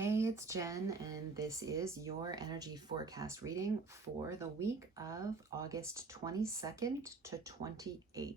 Hey, it's Jen, and this is your energy forecast reading for the week of August 22nd to 28th.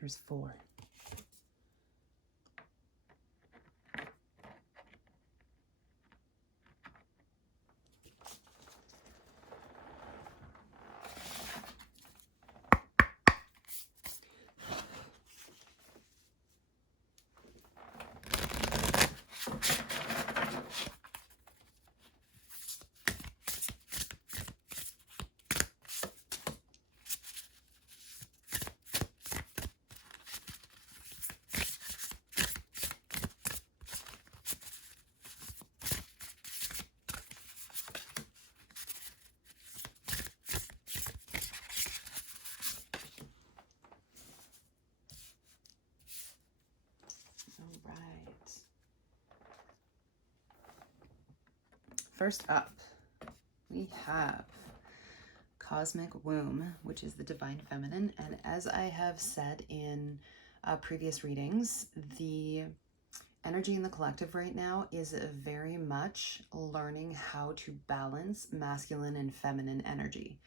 There's 4. All right. First up, we have Cosmic Womb, which is the Divine Feminine. And as I have said in previous readings, the energy in the collective right now is very much learning how to balance masculine and feminine energy.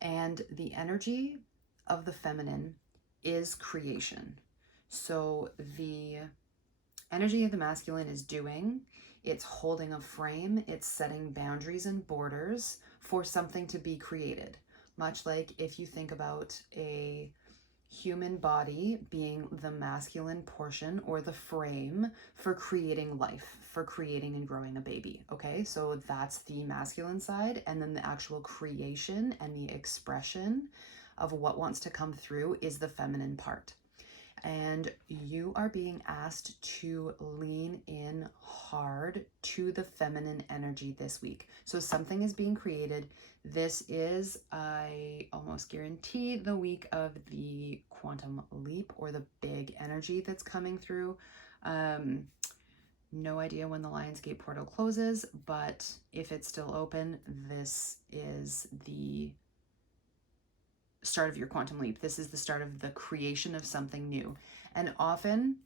And the energy of the feminine is creation. So the energy of the masculine is doing, it's holding a frame, it's setting boundaries and borders for something to be created. Much like if you think about a human body being the masculine portion or the frame for creating life, for creating and growing a baby. Okay, so that's the masculine side, and then the actual creation and the expression of what wants to come through is the feminine part. And you are being asked to lean in hard to the feminine energy this week. So something is being created. This is, I almost guarantee, the week of the quantum leap or the big energy that's coming through. No idea when the Lionsgate portal closes, but if it's still open, this is the start of your quantum leap. This is the start of the creation of something new. And often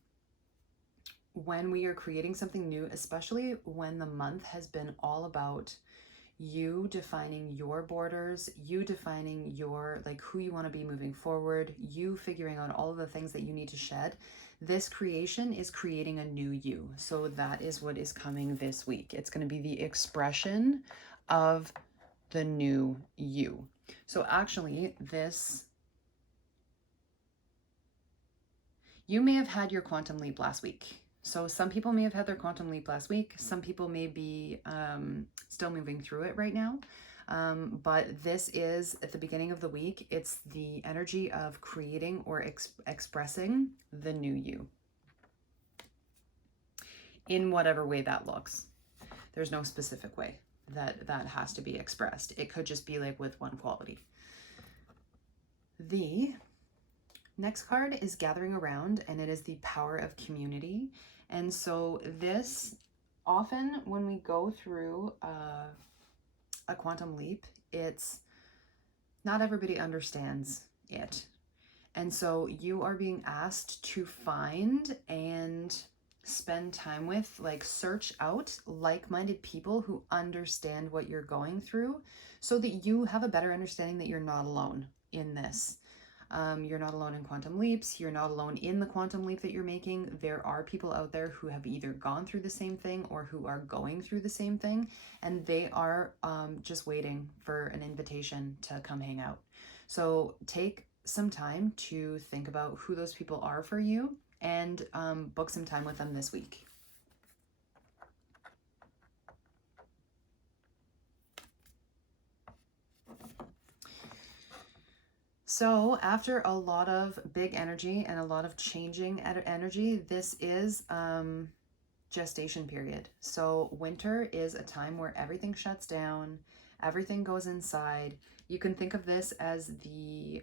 when we are creating something new, especially when the month has been all about you defining your borders, you defining your, like, who you want to be moving forward, you figuring out all of the things that you need to shed, this creation is creating a new you. So that is what is coming this week. It's going to be the expression of the new you. So actually, you may have had your quantum leap last week. So some people may have had their quantum leap last week. Some people may be still moving through it right now. But this is at the beginning of the week. It's the energy of creating or expressing the new you in whatever way that looks. There's no specific way that has to be expressed. It could just be like with one quality. The next card is Gathering Around, and it is the power of community. And so this, often when we go through a quantum leap, it's not everybody understands it. And so you are being asked to find and spend time with, like, search out like-minded people who understand what you're going through so that you have a better understanding that you're not alone in this. You're not alone in quantum leaps. You're not alone in the quantum leap that you're making. There are people out there who have either gone through the same thing or who are going through the same thing, and they are just waiting for an invitation to come hang out. So take some time to think about who those people are for you and book some time with them this week. So after a lot of big energy and a lot of changing energy, this is gestation period. So winter is a time where everything shuts down, everything goes inside. You can think of this as the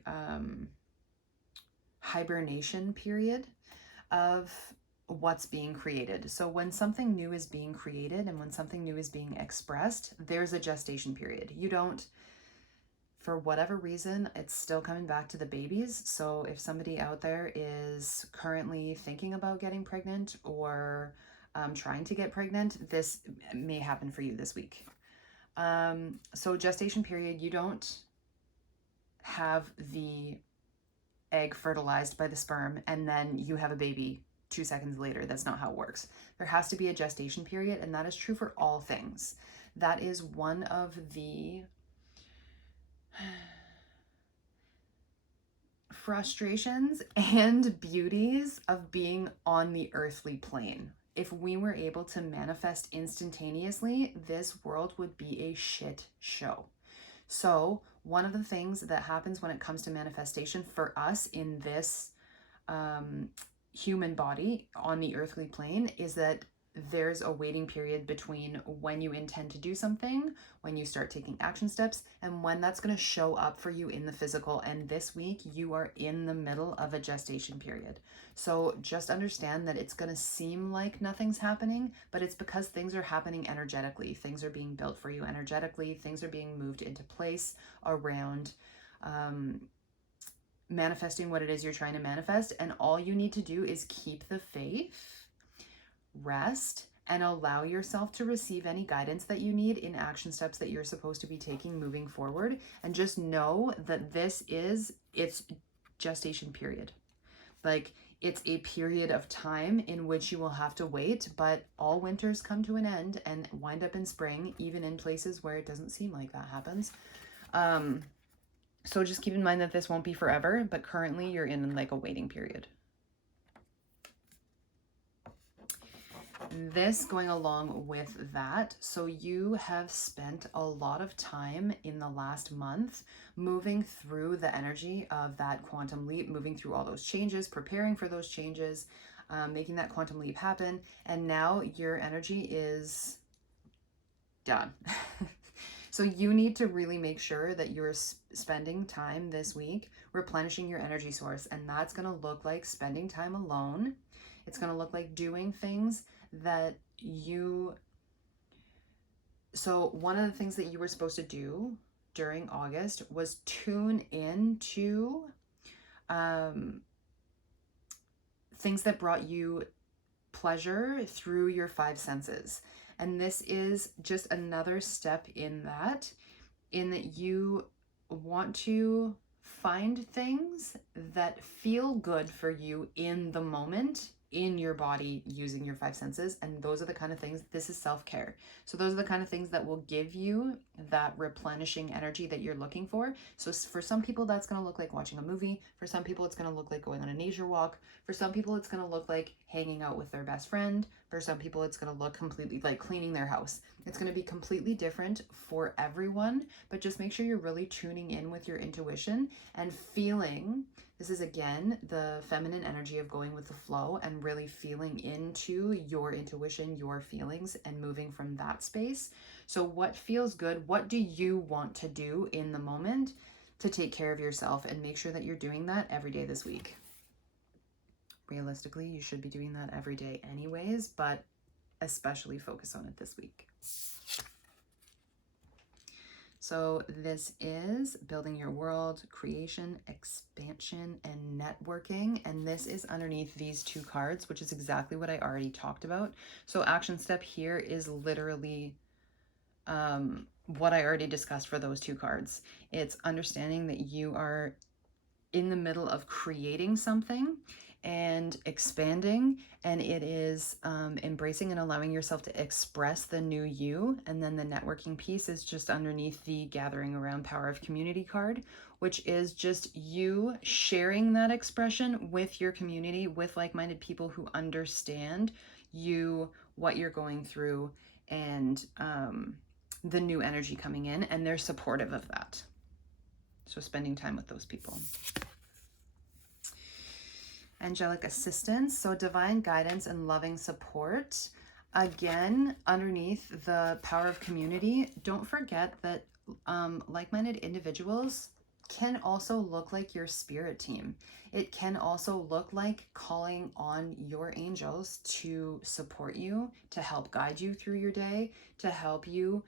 hibernation period of what's being created. So when something new is being created and when something new is being expressed, there's a gestation period. You don't, for whatever reason, it's still coming back to the babies. So if somebody out there is currently thinking about getting pregnant or trying to get pregnant, this may happen for you this week. So gestation period, you don't have the egg fertilized by the sperm and then you have a baby 2 seconds later. That's not how it works. There has to be a gestation period, and that is true for all things. That is one of the frustrations and beauties of being on the earthly plane. If we were able to manifest instantaneously, this world would be a shit show. So one of the things that happens when it comes to manifestation for us in this human body on the earthly plane is that there's a waiting period between when you intend to do something, when you start taking action steps, and when that's going to show up for you in the physical. And this week you are in the middle of a gestation period. So just understand that it's going to seem like nothing's happening, but it's because things are happening energetically. Things are being built for you energetically. Things are being moved into place around manifesting what it is you're trying to manifest. And all you need to do is keep the faith, rest, and allow yourself to receive any guidance that you need in action steps that you're supposed to be taking moving forward. And just know that it's gestation period. Like, it's a period of time in which you will have to wait, but all winters come to an end and wind up in spring, even in places where it doesn't seem like that happens. So just keep in mind that this won't be forever, but currently you're in like a waiting period. This going along with that, so you have spent a lot of time in the last month moving through the energy of that quantum leap, moving through all those changes, preparing for those changes, making that quantum leap happen, and now your energy is done. So you need to really make sure that you're spending time this week replenishing your energy source, and that's going to look like spending time alone. It's going to look like doing things that so one of the things that you were supposed to do during August was tune in to things that brought you pleasure through your 5 senses. And this is just another step in that you want to find things that feel good for you in the moment, in your body, using your 5 senses. And those are the kind of things, this is self-care. So those are the kind of things that will give you that replenishing energy that you're looking for. So for some people, that's going to look like watching a movie. For some people, it's going to look like going on a nature walk. For some people, it's going to look like hanging out with their best friend. For some people, it's going to look completely like cleaning their house. It's going to be completely different for everyone, but just make sure you're really tuning in with your intuition and feeling. This is, again, the feminine energy of going with the flow and really feeling into your intuition, your feelings, and moving from that space. So what feels good? What do you want to do in the moment to take care of yourself? And make sure that you're doing that every day this week. Realistically, you should be doing that every day anyways, but especially focus on it this week. So this is building your world, creation, expansion, and networking. And this is underneath these 2 cards, which is exactly what I already talked about. So action step here is literally what I already discussed for those 2 cards. It's understanding that you are in the middle of creating something and expanding, and it is embracing and allowing yourself to express the new you. And then the networking piece is just underneath the gathering around power of community card, which is just you sharing that expression with your community, with like-minded people who understand you, what you're going through, and the new energy coming in, and they're supportive of that. So spending time with those people. Angelic assistance, so divine guidance and loving support. Again, underneath the power of community, don't forget that like-minded individuals can also look like your spirit team. It can also look like calling on your angels to support you, to help guide you through your day, to help you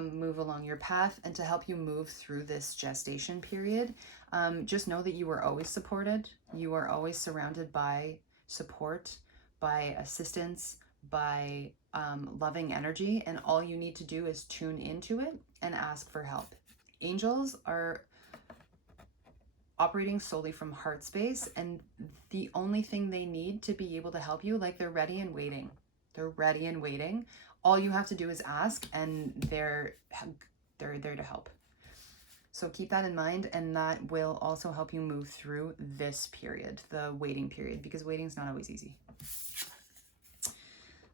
move along your path, and to help you move through this gestation period. Just know that you are always supported. You are always surrounded by support, by assistance, by loving energy, and all you need to do is tune into it and ask for help. Angels are operating solely from heart space, and the only thing they need to be able to help you, like, they're ready and waiting. They're ready and waiting. All you have to do is ask, and they're there to help. So keep that in mind, and that will also help you move through this period, the waiting period, because waiting is not always easy.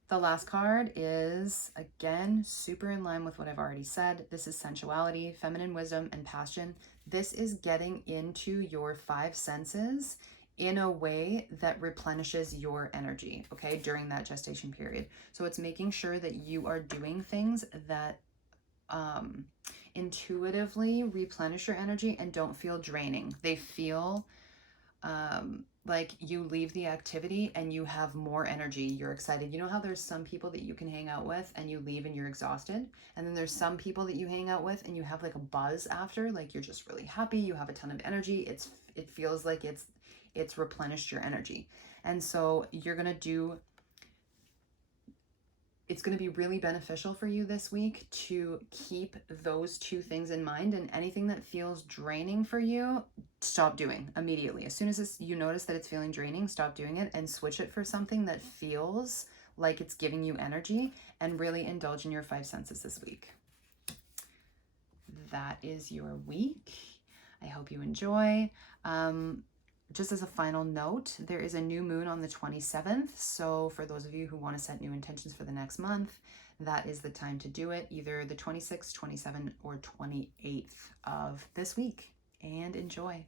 The last card is, again, super in line with what I've already said. This is sensuality, feminine wisdom, and passion. This is getting into your 5 senses in a way that replenishes your energy, okay, during that gestation period. So it's making sure that you are doing things that intuitively replenish your energy and don't feel draining. They feel like you leave the activity and you have more energy, you're excited. You know how there's some people that you can hang out with and you leave and you're exhausted, and then there's some people that you hang out with and you have like a buzz after, like you're just really happy, you have a ton of energy. It feels like it's replenished your energy. And so it's going to be really beneficial for you this week to keep those 2 things in mind, and anything that feels draining for you, stop doing immediately. As soon as you notice that it's feeling draining, stop doing it and switch it for something that feels like it's giving you energy, and really indulge in your 5 senses this week. That is your week. I hope you enjoy. Just as a final note, there is a new moon on the 27th. So for those of you who want to set new intentions for the next month, that is the time to do it, either the 26th, 27th, or 28th of this week. And enjoy.